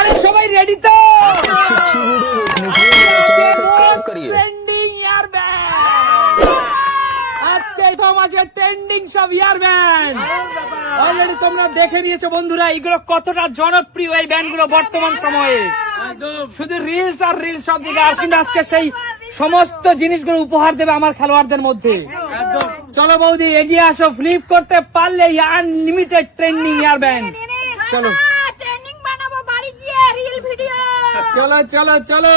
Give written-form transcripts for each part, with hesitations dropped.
अरे सबाई रेडी तो अच्छी वीडियो देखने के लिए सब्सक्राइब करिए। ट्रेंडिंग ইয়ার ব্যান্ড আজকে তো আমাদের ট্রেন্ডিং সব ইয়ার ব্যান্ড অলরেডি তোমরা দেখে নিয়েছো বন্ধুরা এগুলো কতটা জনপ্রিয় এই ব্যান্ডগুলো বর্তমান সময়ে শুধু রিলস আর রিলস সব দিকে কিন্তু আজকে সেই সমস্ত জিনিসগুলো উপহার দেবে আমার খেলোয়াড়দের মধ্যে চলো বৌদি এগিয়ে আসো ফ্লিপ করতে পারলে আনলিমিটেড ট্রেন্ডিং ইয়ার ব্যান্ড চলো ট্রেন্ডিং বানাবো বাড়ি গিয়ে রিল ভিডিও। চলো চলো চলো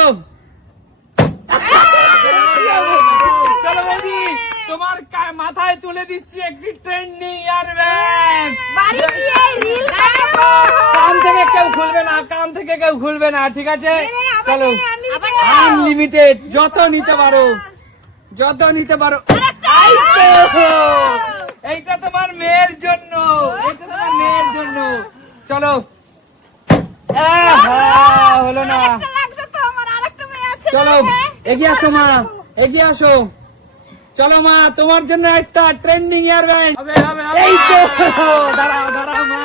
চলো বৌদি তোমার মাথায় তুলে দিচ্ছি একটি ট্রেন্ডিং ইয়ার ব্যান্ড বাড়ি গিয়ে রিল বানাবো। কান থেকে কেউ খুলবে না কান থেকে কেউ খুলবে না ঠিক আছে চলো আনলিমিটেড যত নিতে পারো যত নিতে পারো এই তো, এইটা তোমার মেয়ের জন্য এটা তোমার মেয়ের জন্য চলো হলো না একটা লাগবে তো আমার আরেকটা মেয়ে আছে। চলো এগিয়ে আসো মা এগিয়ে আসো চলো মা তোমার জন্য একটা ট্রেন্ডিং ইয়ার ব্যান্ড এই তো দাঁড়াও দাঁড়াও মা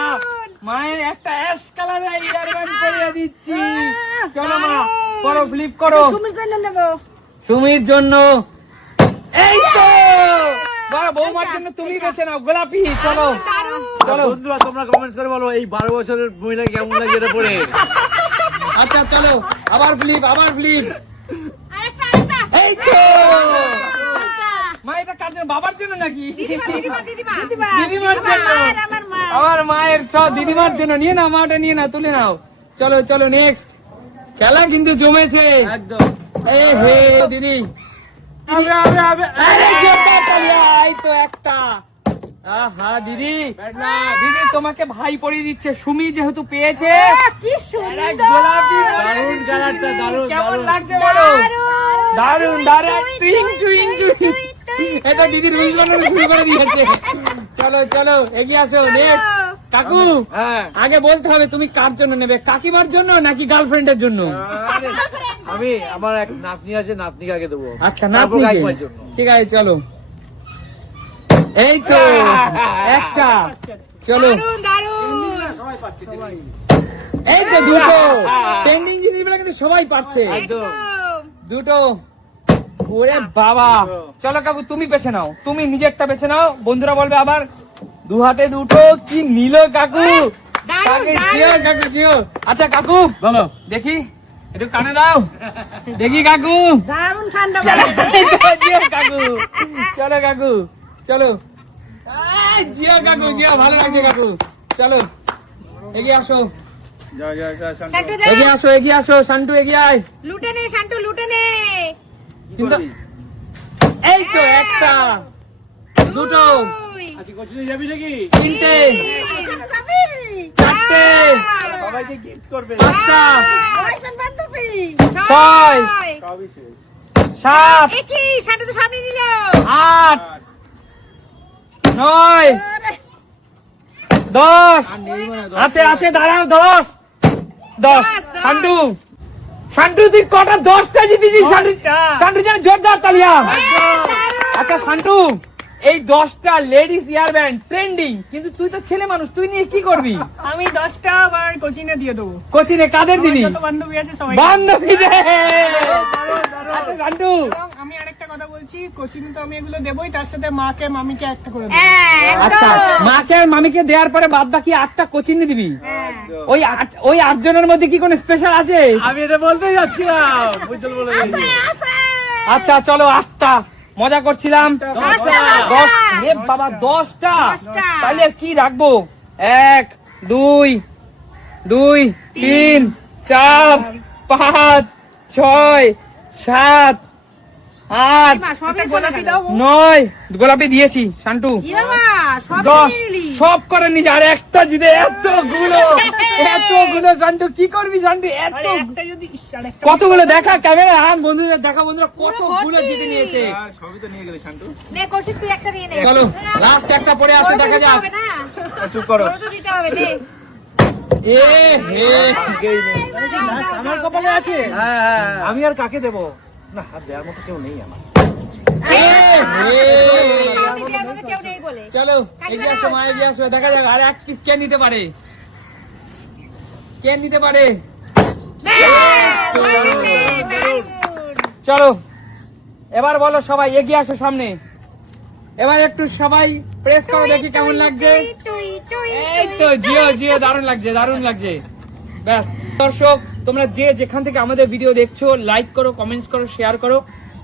মায়ের একটা অ্যাশ কালারের ইয়ার ব্যান্ড পরিয়ে দিচ্ছি চলো মা করো ফ্লিপ করো সুমির জন্য নেব। সুমির জন্য এই তো বাবা বৌমার জন্য তুমি বেছে নাও গোলাপি চলো চলো বন্ধুরা তোমরা কমেন্টস করে বলো এই 12 বছরের মহিলা কেমন লাগে এটা পরে। আচ্ছা চলো আবার ফ্লিপ আরেকটা এই তো মা এটা কার জন্য বাবার জন্য নাকি দিদিমার জন্য আমার মা। আমার মায়ের সব দিদিমার জন্য নিয়ে নাও মাটা নিয়ে নাও তুলে নাও চলো চলো নেক্সট খেলা কিন্তু জমেছে একদম এ হে দিদি আরে জোরদার তালিয়া, এই তো একটা আহা দিদি দিদি তোমাকে ভাই পরিয়ে দিচ্ছে সুমি যেহেতু পেয়েছে কি আরে সুন্দর গোলাপি দারুণ কালারটা দারুণ কেমন দারুণ। লাগছে বলো দারুন দারুন টুইং টুইং টুইং এটা দিদির রুল বানানো শুরু করে দিয়েছে চলো চলো এগিয়ে আসো নেক্সট কাকু হ্যাঁ আগে বলতে হবে তুমি কার জন্য নেবে কাকিমার জন্য নাকি গার্লফ্রেন্ডের জন্য আমি আমার এক নাতনি আছে নাতনিকে আগে দেবো আচ্ছা তারপর নাতনিকে কাকিমার জন্য। ঠিক আছে চলো এই তো একটা চলো দারুন দারুন। এই তো দুটো ট্রেন্ডিং জিনিসগুলো কিন্তু সবাই পাচ্ছে একদম দুটো ওরে বাবা চলো কাকু তুমি বেছে নাও তুমি নিজেরটা বেছে নাও বন্ধুরা বলবে আবার দু হাতে দুটো কি নিল কাকু কাকু জিও কাকু জিও আচ্ছা কাকু বলো দেখি একটু কানে দাও দেখি কাকু দারুন ঠান্ডা জিও কাকু চলো কাকু চলো এই জিও কাকু জিও ভালো লাগছে কাকু চলো এগিয়ে আসো শান্টু দে। এগিয়ে আসো শান্টু এগিয়ে আয় লুটে নে শান্টু লুটে নে। কিন্তু এই তো একটা দুটো ওই। আজকে কোচিনে যাবি নাকি তিনটে কোথায় যাবি? চারটে সবাইকে গিফট করবে পাঁচটা কয়জন বান্ধবী? ছয়। সবই শেষ সাত এ কি শান্টু তো সামনে নিল। আট নয় দশ আছে আছে দাঁড়াও দশ শান্টু শান্টু তুই কটা 10টা জিতেছিস শান্টু যেন জোরদার তালিয়া আচ্ছা শান্টু এই 10টা লেডিস ইয়ার ব্যান্ড ট্রেন্ডিং কিন্তু তুই তো ছেলে মানুষ তুই নিয়ে কি করবি আমি 10টা আবার কোচিনে দিয়ে দেবো। কোচিনে কাদের দিবি যত বান্ধবী আছে সবাই। বান্ধবীদের আচ্ছা শান্টু এবং আমি আরেকটা কথা বলছি, কোচিনে তো আমি এগুলো দেবই, তার সাথে মাকে মামিকে একটা করে দেবো। হ্যাঁ, আচ্ছা মাকে আর মামিকে দেওয়ার পরে বাদ বাকি 8টা কোচিনে দিবি ওই 8 জনের মধ্যে কি কোনো স্পেশাল আছে আমি এটা বলতেই যাচ্ছিলাম বুঝল বলে গেছি। আছে। আচ্ছা চলো 8টা মজা করছিলাম 10 এ বাবা 10টা তাহলে আর কি রাখবো 1 2 2 3 4 5 6 7 8 মা, সবই গোলাপি চলে দাও। গেল। 9 গোলাপি দিয়েছি শান্টু কি বাবা, সব 10 নিয়ে নিলি। সব করে নিজে আর একটা জিতে এতগুলো শান্টু কি করবি শান্টু এত আরে একটা যদি ইস, আরেকটা কতগুলো দেখা ক্যামেরা বন্ধুদের দেখা বন্ধুরা কতগুলো জিতে নিয়েছে আর সবই তো নিয়ে গেলে শান্টু নে, কৌশিক তুই একটা নিয়ে নে। চলো লাস্ট একটা পরে আছে তোরও তো দেখা দিতে যাক হবে না? চুপ করো তোরও তো দিতে হবে, নে। এ হে আমার কপালে আছে হ্যাঁ আমি আর কাকে দেবো না হাত দেওয়ার মতো কেউ নেই আমার এ হে আমি দেওয়ার মতো কেউ নেই বলে। চলো এগিয়ে আসো মা এগিয়ে আসো দেখা যাক আর এক পিস কে নিতে পারে চলো এবার বলো সবাই এগিয়ে আসো সামনে, এবার একটু সবাই প্রেস করো দেখি কেমন লাগছে। এই তো জিও জিও, দারুণ লাগছে দারুণ লাগছে। ব্যাস দর্শক, তোমরা যে যেখান থেকে আমাদের ভিডিও দেখছো লাইক করো, কমেন্টস করো, শেয়ার করো,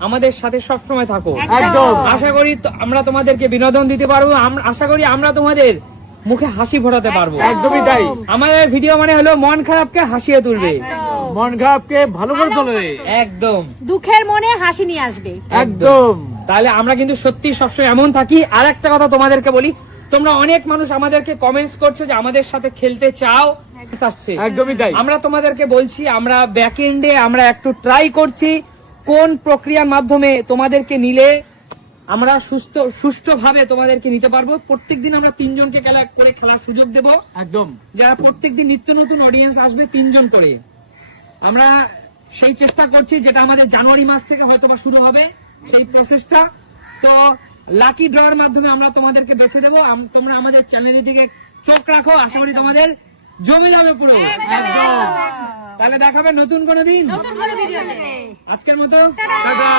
আমাদের সাথে সবসময় থাকো। একদম। আশা করি আমরা তোমাদেরকে বিনোদন দিতে পারবো, আশা করি আমরা তোমাদের মুখে হাসি ফোটাতে পারবো। একদমই তাই। আমাদের ভিডিও মানে হলো মন খারাপকে হাসিয়ে তুলবে, মন খারাপকে ভালো করে চলবে। একদম দুঃখের মনে হাসি নিয়ে আসবে। একদম। তাহলে আমরা কিন্তু সত্যি সবসময় এমন থাকি। আর একটা কথা তোমাদেরকে বলি, তোমরা অনেক মানুষ আমাদেরকে কমেন্টস করছো যে আমাদের সাথে খেলতে চাও, আসছে একদমই তাই। আমরা তোমাদেরকে বলছি আমরা ব্যাক এন্ডে আমরা একটু ট্রাই করছি কোন প্রক্রিয়ার মাধ্যমে তোমাদেরকে নিলে আমরা সুষ্ঠুভাবে তোমাদেরকে নিতে পারবো। প্রত্যেকদিন আমরা 3 জনকে খেলার সুযোগ দেব, একদম। যারা প্রত্যেকদিন নিত্য নতুন অডিয়েন্স আসবে 3 জন করে। আমরা সেই চেষ্টা করছি, যেটা আমাদের জানুয়ারি মাস থেকে হয়তো বা শুরু হবে সেই প্রসেসটা। তো লাকি ড্রয়ের মাধ্যমে আমরা তোমাদেরকে বেছে দেবো। তোমরা আমাদের চ্যানেলের দিকে চোখ রাখো, আশা করি তোমাদের জমে যাবে পুরো। একদম। তাহলে দেখাবে নতুন কোনো দিন। নতুন করে ভিডিও আজকের মতো টাটা।